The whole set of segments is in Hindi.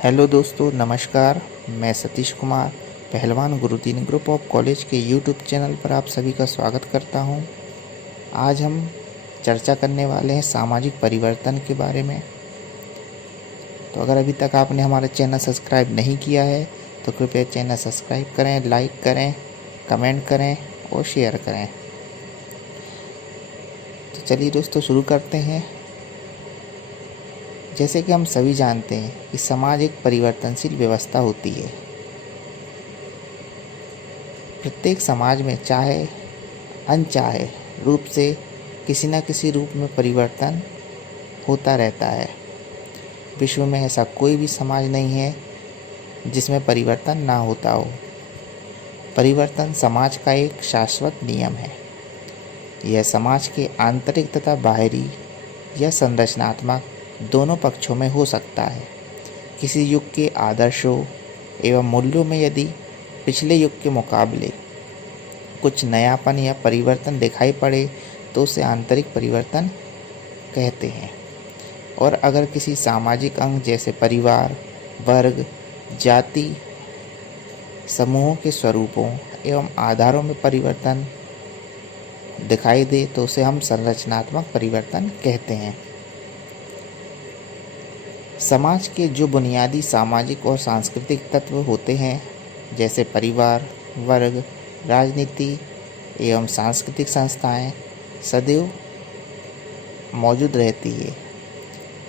हेलो दोस्तों, नमस्कार। मैं सतीश कुमार पहलवान गुरुदीन ग्रुप ऑफ कॉलेज के यूट्यूब चैनल पर आप सभी का स्वागत करता हूं। आज हम चर्चा करने वाले हैं सामाजिक परिवर्तन के बारे में। तो अगर अभी तक आपने हमारा चैनल सब्सक्राइब नहीं किया है तो कृपया चैनल सब्सक्राइब करें, लाइक करें, कमेंट करें और शेयर करें। तो चलिए दोस्तों, शुरू करते हैं। जैसे कि हम सभी जानते हैं कि समाज एक परिवर्तनशील व्यवस्था होती है। प्रत्येक समाज में चाहे अनचाहे रूप से किसी न किसी रूप में परिवर्तन होता रहता है। विश्व में ऐसा कोई भी समाज नहीं है जिसमें परिवर्तन ना होता हो। परिवर्तन समाज का एक शाश्वत नियम है। यह समाज के आंतरिक तथा बाहरी या संरचनात्मक दोनों पक्षों में हो सकता है। किसी युग के आदर्शों एवं मूल्यों में यदि पिछले युग के मुकाबले कुछ नयापन या परिवर्तन दिखाई पड़े तो उसे आंतरिक परिवर्तन कहते हैं। और अगर किसी सामाजिक अंग जैसे परिवार, वर्ग, जाति, समूहों के स्वरूपों एवं आधारों में परिवर्तन दिखाई दे तो उसे हम संरचनात्मक परिवर्तन कहते हैं। समाज के जो बुनियादी सामाजिक और सांस्कृतिक तत्व होते हैं, जैसे परिवार, वर्ग, राजनीति एवं सांस्कृतिक संस्थाएं सदैव मौजूद रहती है।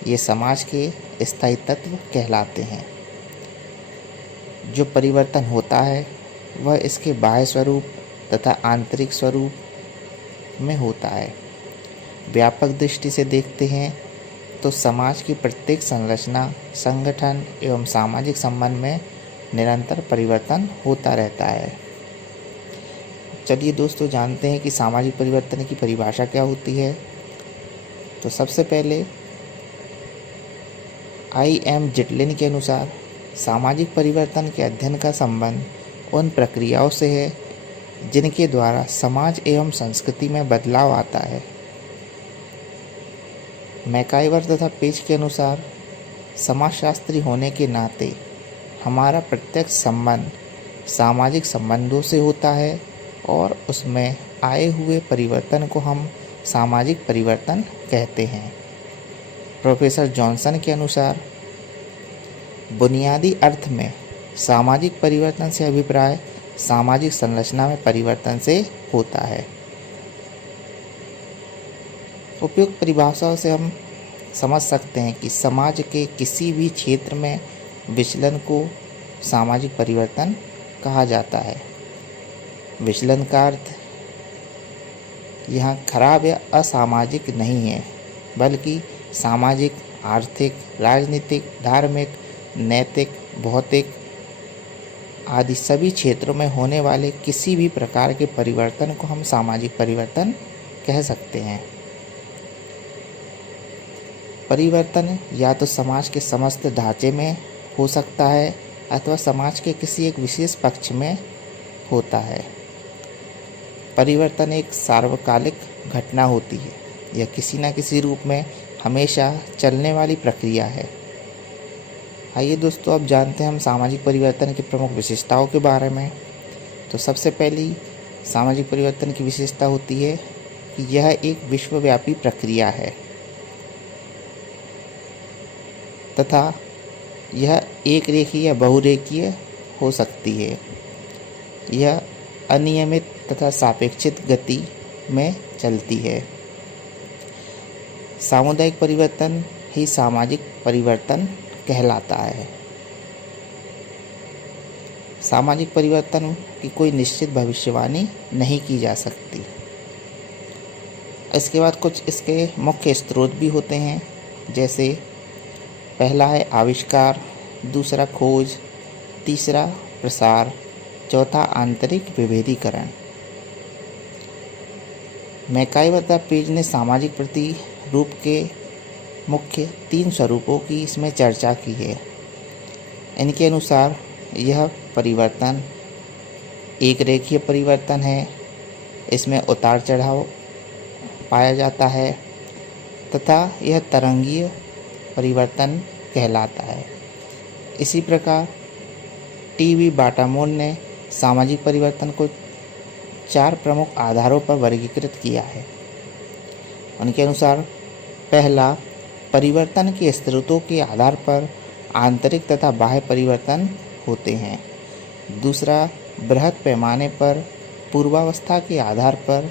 ये समाज के स्थायी तत्व कहलाते हैं। जो परिवर्तन होता है वह इसके बाह्य स्वरूप तथा आंतरिक स्वरूप में होता है। व्यापक दृष्टि से देखते हैं तो समाज की प्रत्येक संरचना, संगठन एवं सामाजिक संबंध में निरंतर परिवर्तन होता रहता है। चलिए दोस्तों, जानते हैं कि सामाजिक परिवर्तन की परिभाषा क्या होती है। तो सबसे पहले I.M. जिटलिन के अनुसार सामाजिक परिवर्तन के अध्ययन का संबंध उन प्रक्रियाओं से है जिनके द्वारा समाज एवं संस्कृति में बदलाव आता है। मैकाइवर तथा पेज के अनुसार समाजशास्त्री होने के नाते हमारा प्रत्यक्ष संबंध सामाजिक संबंधों से होता है और उसमें आए हुए परिवर्तन को हम सामाजिक परिवर्तन कहते हैं। प्रोफेसर जॉनसन के अनुसार बुनियादी अर्थ में सामाजिक परिवर्तन से अभिप्राय सामाजिक संरचना में परिवर्तन से होता है। उपयुक्त परिभाषाओं से हम समझ सकते हैं कि समाज के किसी भी क्षेत्र में विचलन को सामाजिक परिवर्तन कहा जाता है। विचलन का अर्थ यहाँ खराब या असामाजिक नहीं है, बल्कि सामाजिक, आर्थिक, राजनीतिक, धार्मिक, नैतिक, भौतिक आदि सभी क्षेत्रों में होने वाले किसी भी प्रकार के परिवर्तन को हम सामाजिक परिवर्तन कह सकते हैं। परिवर्तन या तो समाज के समस्त ढांचे में हो सकता है अथवा समाज के किसी एक विशेष पक्ष में होता है। परिवर्तन एक सार्वकालिक घटना होती है। यह किसी न किसी रूप में हमेशा चलने वाली प्रक्रिया है। आइए दोस्तों, अब जानते हैं हम सामाजिक परिवर्तन की प्रमुख विशेषताओं के बारे में। तो सबसे पहली सामाजिक परिवर्तन की विशेषता होती है कि यह एक विश्वव्यापी प्रक्रिया है तथा यह एक रेखीय या बहुरेखीय हो सकती है। यह अनियमित तथा सापेक्षित गति में चलती है। सामुदायिक परिवर्तन ही सामाजिक परिवर्तन कहलाता है। सामाजिक परिवर्तन की कोई निश्चित भविष्यवाणी नहीं की जा सकती। इसके बाद कुछ इसके मुख्य स्रोत भी होते हैं, जैसे पहला है आविष्कार, दूसरा खोज, तीसरा प्रसार, चौथा आंतरिक विभेदीकरण। मैकाइवर तथा पेज ने सामाजिक प्रतिरूप के मुख्य 3 स्वरूपों की इसमें चर्चा की है। इनके अनुसार यह परिवर्तन एक रेखीय परिवर्तन है। इसमें उतार चढ़ाव पाया जाता है तथा यह तरंगीय परिवर्तन कहलाता है। इसी प्रकार टीवी बाटामोल ने सामाजिक परिवर्तन को 4 प्रमुख आधारों पर वर्गीकृत किया है। उनके अनुसार पहला, परिवर्तन के स्रोतों के आधार पर आंतरिक तथा बाह्य परिवर्तन होते हैं। दूसरा, बृहद पैमाने पर पूर्वावस्था के आधार पर।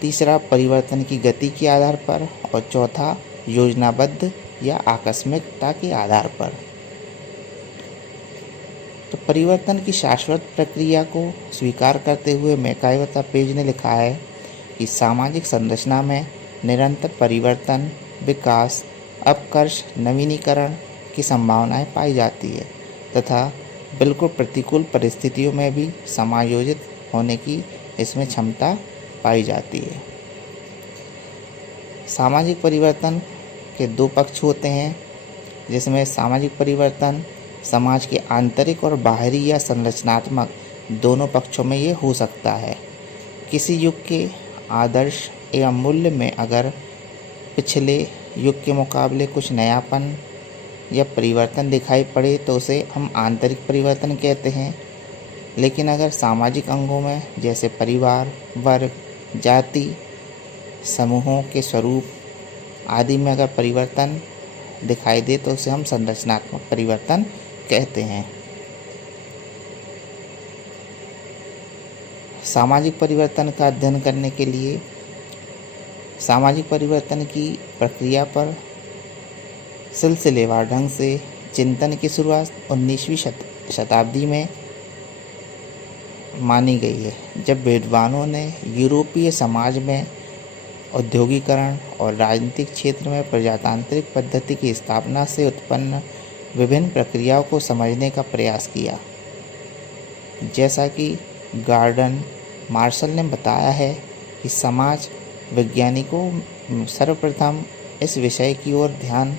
तीसरा, परिवर्तन की गति के आधार पर। और चौथा, योजनाबद्ध या आकस्मिकता के आधार पर। तो परिवर्तन की शाश्वत प्रक्रिया को स्वीकार करते हुए मैकाइवता पेज ने लिखा है कि सामाजिक संरचना में निरंतर परिवर्तन, विकास, अपकर्ष, नवीनीकरण की संभावनाएं पाई जाती है तथा बिल्कुल प्रतिकूल परिस्थितियों में भी समायोजित होने की इसमें क्षमता पाई जाती है। सामाजिक परिवर्तन के 2 पक्ष होते हैं, जिसमें सामाजिक परिवर्तन समाज के आंतरिक और बाहरी या संरचनात्मक दोनों पक्षों में ये हो सकता है। किसी युग के आदर्श एवं मूल्य में अगर पिछले युग के मुकाबले कुछ नयापन या परिवर्तन दिखाई पड़े तो उसे हम आंतरिक परिवर्तन कहते हैं। लेकिन अगर सामाजिक अंगों में जैसे परिवार, वर्ग, जाति, समूहों के स्वरूप आदि में अगर परिवर्तन दिखाई दे तो उसे हम संरचनात्मक परिवर्तन कहते हैं। सामाजिक परिवर्तन का अध्ययन करने के लिए सामाजिक परिवर्तन की प्रक्रिया पर सिलसिलेवार ढंग से चिंतन की शुरुआत 19वीं शताब्दी में मानी गई है, जब विद्वानों ने यूरोपीय समाज में औद्योगिकरण और राजनीतिक क्षेत्र में प्रजातांत्रिक पद्धति की स्थापना से उत्पन्न विभिन्न प्रक्रियाओं को समझने का प्रयास किया। जैसा कि गॉर्डन मार्शल ने बताया है कि समाज वैज्ञानिकों सर्वप्रथम इस विषय की ओर ध्यान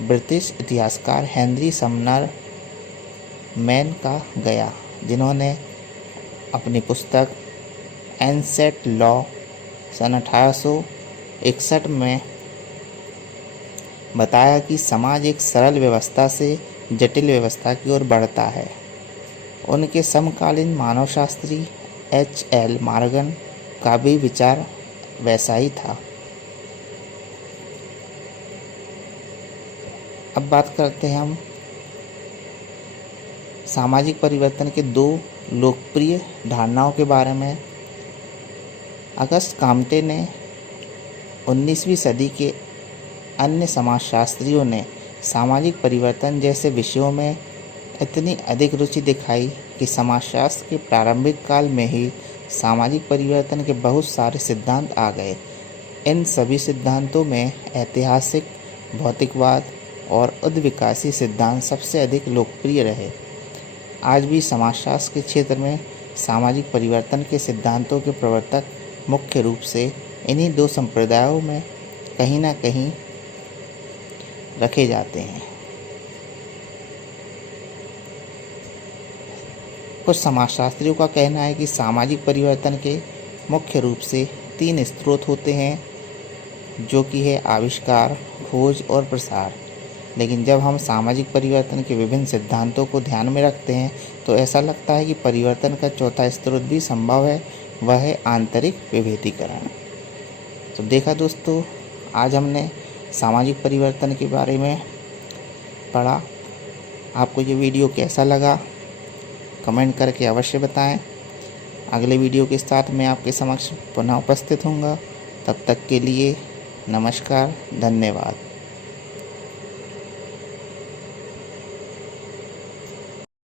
ब्रिटिश इतिहासकार हेनरी समनर मैन का गया, जिन्होंने अपनी पुस्तक एंसेट लॉ सन 1861 में बताया कि समाज एक सरल व्यवस्था से जटिल व्यवस्था की ओर बढ़ता है। उनके समकालीन मानवशास्त्री H.L. मॉर्गन का भी विचार वैसा ही था। अब बात करते हैं हम सामाजिक परिवर्तन के 2 लोकप्रिय धारणाओं के बारे में। अगस्त काम्टे ने 19वीं सदी के अन्य समाजशास्त्रियों ने सामाजिक परिवर्तन जैसे विषयों में इतनी अधिक रुचि दिखाई कि समाजशास्त्र के प्रारंभिक काल में ही सामाजिक परिवर्तन के बहुत सारे सिद्धांत आ गए। इन सभी सिद्धांतों में ऐतिहासिक, भौतिकवाद और उद्विकासी सिद्धांत सबसे अधिक लोकप्रिय रहे। आज भी समाजशास्त्र के क्षेत्र में सामाजिक परिवर्तन के सिद्धांतों के प्रवर्तक मुख्य रूप से इन्हीं 2 संप्रदायों में कहीं ना कहीं रखे जाते हैं। कुछ समाजशास्त्रियों का कहना है कि सामाजिक परिवर्तन के मुख्य रूप से 3 स्रोत होते हैं, जो कि है आविष्कार, खोज और प्रसार। लेकिन जब हम सामाजिक परिवर्तन के विभिन्न सिद्धांतों को ध्यान में रखते हैं तो ऐसा लगता है कि परिवर्तन का चौथा स्रोत भी संभव है, वह है आंतरिक विभेदीकरण। तो देखा दोस्तों, आज हमने सामाजिक परिवर्तन के बारे में पढ़ा। आपको ये वीडियो कैसा लगा कमेंट करके अवश्य बताएं। अगले वीडियो के साथ मैं आपके समक्ष पुनः उपस्थित होऊंगा। तब तक के लिए नमस्कार, धन्यवाद।